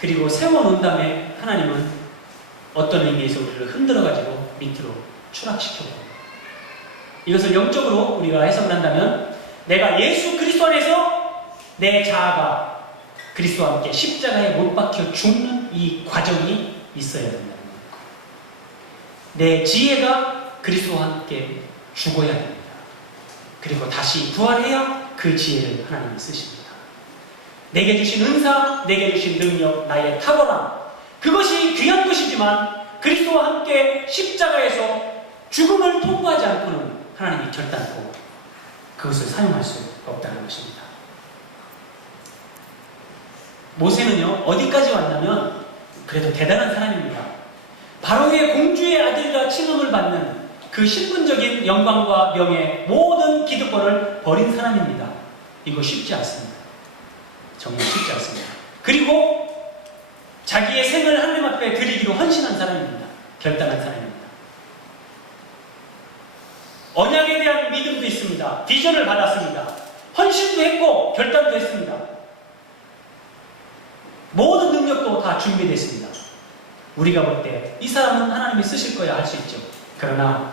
그리고 세워놓은 다음에 하나님은 어떤 의미에서 우리를 흔들어가지고 밑으로 추락시켜버립니다. 이것을 영적으로 우리가 해석을 한다면 내가 예수 그리스도 안에서 내 자아가 그리스도와 함께 십자가에 못 박혀 죽는 이 과정이 있어야 된다는 겁니다. 내 지혜가 그리스도와 함께 죽어야 됩니다. 그리고 다시 부활해야 그 지혜를 하나님이 쓰십니다. 내게 주신 은사, 내게 주신 능력, 나의 탁월함, 그것이 귀한 것이지만 그리스도와 함께 십자가에서 죽음을 통과하지 않고는 하나님이 결단코 그것을 사용할 수 없다는 것입니다. 모세는요, 어디까지 왔냐면 그래도 대단한 사람입니다. 바로의 공주의 아들이라 칭함을 받는 그 신분적인 영광과 명예, 모든 기득권을 버린 사람입니다. 이거 쉽지 않습니다. 정말 쉽지 않습니다. 그리고 자기의 생을 하나님 앞에 드리기로 헌신한 사람입니다. 결단한 사람입니다. 언약에 대한 믿음도 있습니다. 비전을 받았습니다. 헌신도 했고 결단도 했습니다. 모든 능력도 다 준비됐습니다. 우리가 볼 때 이 사람은 하나님이 쓰실 거야 할 수 있죠. 그러나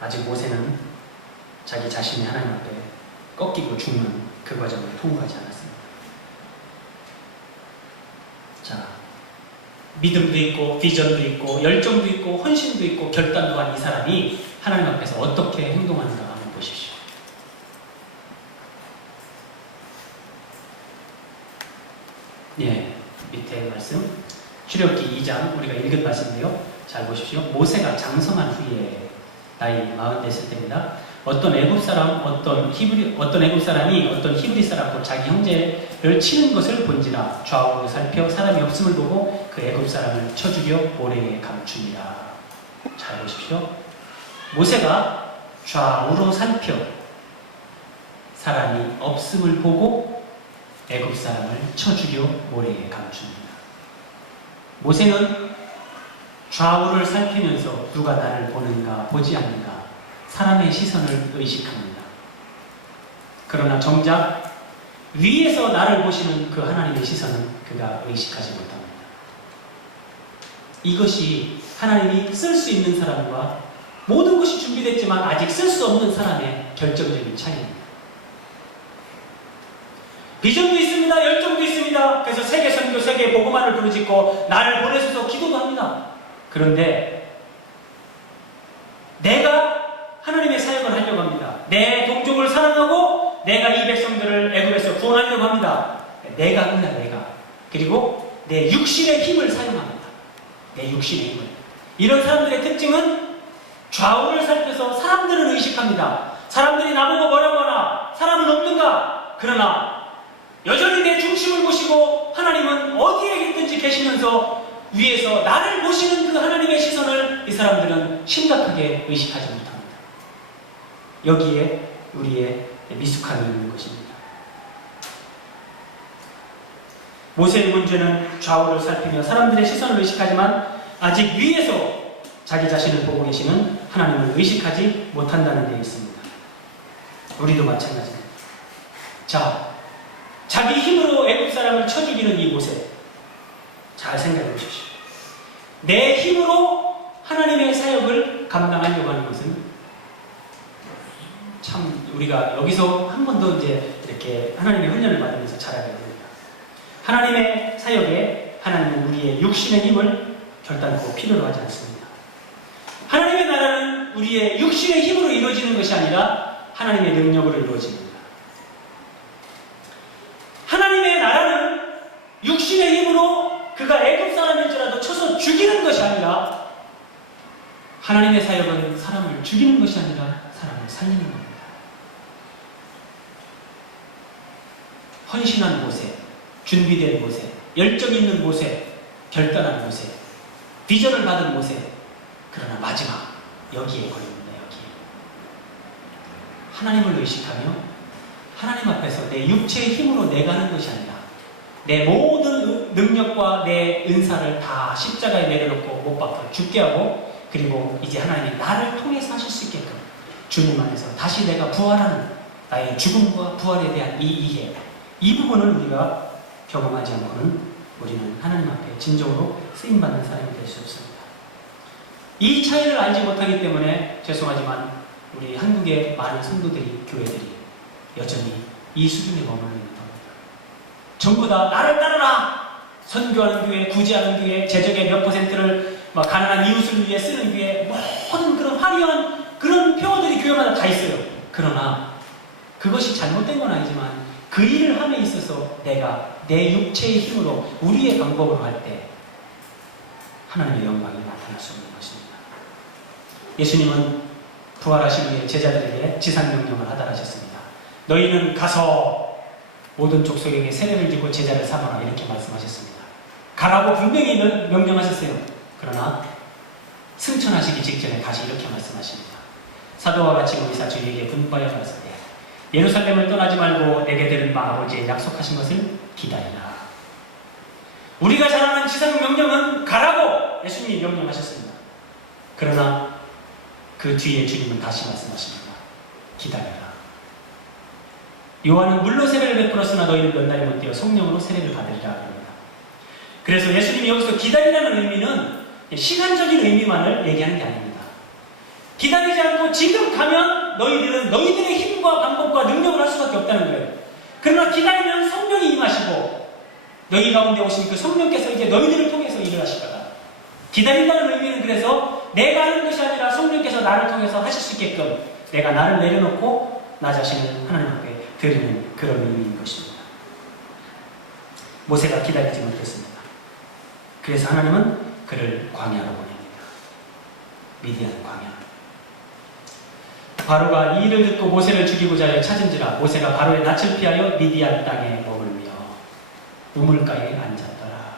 아직 모세는 자기 자신이 하나님 앞에 꺾이고 죽는 그 과정을 통과하지 않았습니다. 자, 믿음도 있고 비전도 있고 열정도 있고 헌신도 있고 결단도 한 이 사람이 하나님 앞에서 어떻게 행동하는가 한번 보십시오. 예, 밑에 말씀 출애굽기 2장 우리가 읽은 말씀인데요. 잘 보십시오. 모세가 장성한 후에 나이 40됐을 때입니다. 어떤 애굽 사람이 어떤 히브리 사람과 자기 형제를 치는 것을 본지라 좌우로 살펴 사람이 없음을 보고 그 애굽 사람을 쳐 죽여 모래에 감추니라. 잘 보십시오. 모세가 좌우로 살펴 사람이 없음을 보고 애굽 사람을 쳐 죽여 모래에 감춥니다. 모세는 좌우를 살피면서 누가 나를 보는가 보지 않는가 사람의 시선을 의식합니다. 그러나 정작 위에서 나를 보시는 그 하나님의 시선은 그가 의식하지 못합니다. 이것이 하나님이 쓸 수 있는 사람과 모든 것이 준비됐지만 아직 쓸 수 없는 사람의 결정적인 차이입니다. 비전도 있습니다. 열정도 있습니다. 그래서 세계 선교, 세계 복음화를 부르짖고 나를 보내셔서 기도도 합니다. 그런데 내가 하나님의 사역을 하려고 합니다. 내 동족을 사랑하고 내가 이 백성들을 애굽에서 구원하려고 합니다. 내가 합니다. 내가. 그리고 내 육신의 힘을 사용합니다. 내 육신의 힘을. 이런 사람들의 특징은 좌우를 살펴서 사람들을 의식합니다. 사람들이 나보고 뭐라고 하나? 사람은 없는가? 그러나 여전히 내 중심을 보시고 하나님은 어디에 있든지 계시면서 위에서 나를 보시는 그 하나님의 시선을 이 사람들은 심각하게 의식하지 못합니다. 여기에 우리의 미숙함이 있는 것입니다. 모세의 문제는 좌우를 살피며 사람들의 시선을 의식하지만 아직 위에서 자기 자신을 보고 계시는 하나님을 의식하지 못한다는 데 있습니다. 우리도 마찬가지입니다. 자, 자기 힘으로 애굽 사람을 쳐 죽이는 이 모세, 잘 생각해 보십시오. 내 힘으로 하나님의 사역을 감당하려고 하는 것은 참 우리가 여기서 한 번 더 이제 이렇게 하나님의 훈련을 받으면서 자라야 됩니다. 하나님의 사역에 하나님은 우리의 육신의 힘을 결단코 필요로 하지 않습니다. 하나님의 나라는 우리의 육신의 힘으로 이루어지는 것이 아니라 하나님의 능력으로 이루어집니다. 하나님의 나라는 육신의 힘으로 그가 애굽 사람일지라도 쳐서 죽이는 것이 아니라 하나님의 사역은 사람을 죽이는 것이 아니라 사람을 살리는 겁니다. 헌신한 모세, 준비된 모세, 열정 있는 모세, 결단한 모세, 비전을 받은 모세. 그러나 마지막 여기에 걸립니다. 여기에 하나님을 의식하며 하나님 앞에서 내 육체의 힘으로 내가 하는 것이 아니라 내 모든 능력과 내 은사를 다 십자가에 내려놓고 못 박혀 죽게 하고, 그리고 이제 하나님이 나를 통해서 하실 수 있게끔 주님 안에서 다시 내가 부활하는 나의 죽음과 부활에 대한 이 이해, 이 부분을 우리가 경험하지 않고는 우리는 하나님 앞에 진정으로 쓰임받는 사람이 될 수 없습니다. 이 차이를 알지 못하기 때문에 죄송하지만 우리 한국의 많은 성도들이, 교회들이 여전히 이 수준에 머물러 있는 겁니다. 전부 다 나를 따르라! 선교하는 교회, 구제하는 교회, 재정의 몇 퍼센트를 가난한 이웃을 위해 쓰는 교회, 모든 그런 화려한 그런 표어들이 교회마다 다 있어요. 그러나 그것이 잘못된 건 아니지만 그 일을 함에 있어서 내가 내 육체의 힘으로 우리의 방법으로 할 때 하나님의 영광이 나타날 수 없는 것입니다. 예수님은 부활하신 후에 제자들에게 지상명령을 하달하셨습니다. 너희는 가서 모든 족속에게 세례를 주고 제자를 삼아라, 이렇게 말씀하셨습니다. 가라고 분명히 명령하셨어요. 그러나 승천하시기 직전에 다시 이렇게 말씀하십니다. 사도와 같이 모이사 주에게 분부하여 가라사대 예루살렘을 떠나지 말고 내게 들은 바 아버지의 약속하신 것을 기다리라. 우리가 잘 아는 지상 명령은 가라고 예수님이 명령하셨습니다. 그러나 그 뒤에 주님은 다시 말씀하십니다. 기다려라. 요한은 물로 세례를 베풀었으나 너희는 몇 날이 못 되어 성령으로 세례를 받으리라 합니다. 그래서 예수님이 여기서 기다리라는 의미는 시간적인 의미만을 얘기하는 게 아닙니다. 기다리지 않고 지금 가면 너희들은 너희들의 힘과 방법과 능력을 할 수밖에 없다는 거예요. 그러나 기다리면 성령이 임하시고 너희 가운데 오신 그 성령께서 이제 너희들을 통해서 일을 하실 거다. 기다린다는 의미는 그래서 내가 하는 것이 아니라 성령께서 나를 통해서 하실 수 있게끔 내가 나를 내려놓고 나 자신을 하나님 앞에 드리는 그런 의미인 것입니다. 모세가 기다리지 못했습니다. 그래서 하나님은 그를 광야로 보냅니다. 미디안 광야. 바로가 이 일을 듣고 모세를 죽이고자 하여 찾은지라 모세가 바로의 낯을 피하여 미디안 땅에 머물며 우물가에 앉았더라.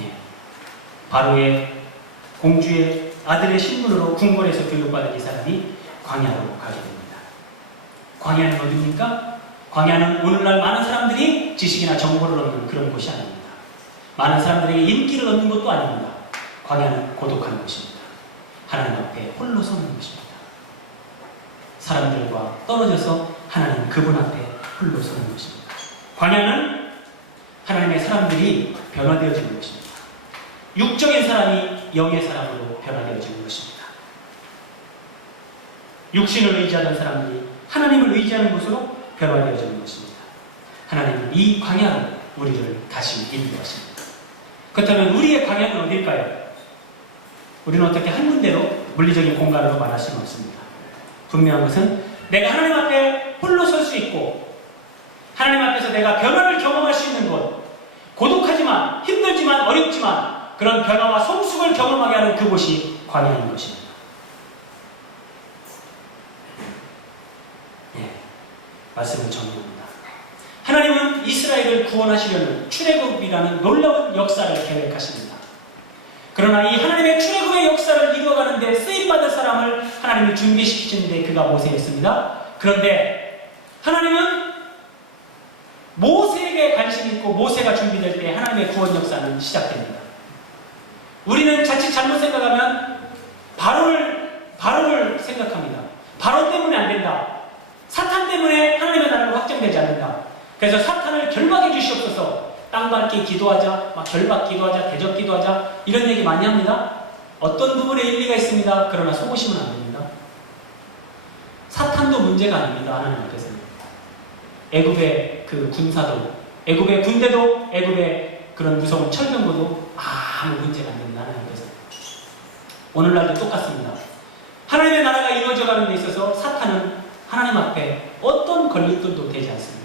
예. 바로의 공주의 아들의 신분으로 궁궐에서 교육받은 이 사람이 광야로 가게 됩니다. 광야는 어디입니까? 광야는 오늘날 많은 사람들이 지식이나 정보를 얻는 그런 곳이 아닙니다. 많은 사람들에게 인기를 얻는 것도 아닙니다. 광야는 고독한 곳입니다. 하나님 앞에 홀로 서는 곳입니다. 사람들과 떨어져서 하나님 그분 앞에 홀로 서는 것입니다. 광야는 하나님의 사람들이 변화되어지는 것입니다. 육적인 사람이 영의 사람으로 변화되어지는 것입니다. 육신을 의지하던 사람들이 하나님을 의지하는 곳으로 변화되어지는 것입니다. 하나님은 이 광야로 우리를 다시 인도하십니다. 그렇다면 우리의 광야는 어딜까요? 우리는 어떻게 한 군데로 물리적인 공간으로 말할 수는 없습니다. 분명한 것은 내가 하나님 앞에 홀로 설 수 있고 하나님 앞에서 내가 변화를 경험할 수 있는 곳, 고독하지만 힘들지만 어렵지만 그런 변화와 성숙을 경험하게 하는 그곳이 광야인 것입니다. 예, 말씀을 정리합니다. 하나님은 이스라엘을 구원하시려는 출애굽이라는 놀라운 역사를 계획하십니다. 그러나 이 하나님의 출애굽의 역사를 이루어가는데 쓰임받을 사람을 하나님이 준비시키시는데 그가 모세였습니다. 그런데 하나님은 모세에게 관심이 있고 모세가 준비될 때 하나님의 구원 역사는 시작됩니다. 우리는 자칫 잘못 생각하면 바로를 생각합니다. 바로 때문에 안 된다. 사탄 때문에 하나님의 나라가 확정되지 않는다. 그래서 사탄을 결박해 주시옵소서. 땅밟기 기도하자, 막 결박 기도하자, 대적 기도하자 이런 얘기 많이 합니다. 어떤 부분에 일리가 있습니다. 그러나 속으시면 안 됩니다. 사탄도 문제가 아닙니다. 하나님 앞에서는. 애굽의 그 군사도, 애굽의 군대도, 애굽의 그런 무서운 철병거도 아무 문제가 안 됩니다. 하나님 앞에서. 오늘날도 똑같습니다. 하나님의 나라가 이루어져가는 데 있어서 사탄은 하나님 앞에 어떤 걸림돌도 되지 않습니다.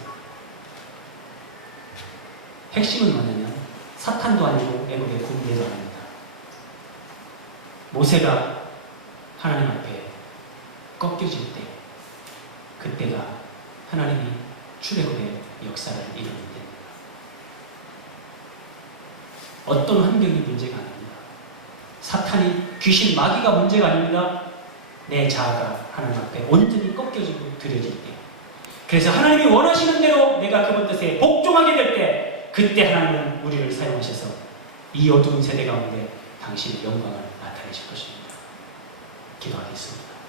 핵심은 뭐냐면 사탄도 아니고 애굽의 군대도 아닙니다. 모세가 하나님 앞에 꺾여질 때 그때가 하나님이 출애굽의 역사를 이루는 때입니다. 어떤 환경이 문제가 아닙니다. 사탄이 귀신 마귀가 문제가 아닙니다. 내 자아가 하나님 앞에 온전히 꺾여지고 드려질 때, 그래서 하나님이 원하시는 대로 내가 그분 뜻에 복종하게 될 때 그때 하나님은 우리를 사용하셔서 이 어두운 세대 가운데 당신의 영광을 나타내실 것입니다. 기도하겠습니다.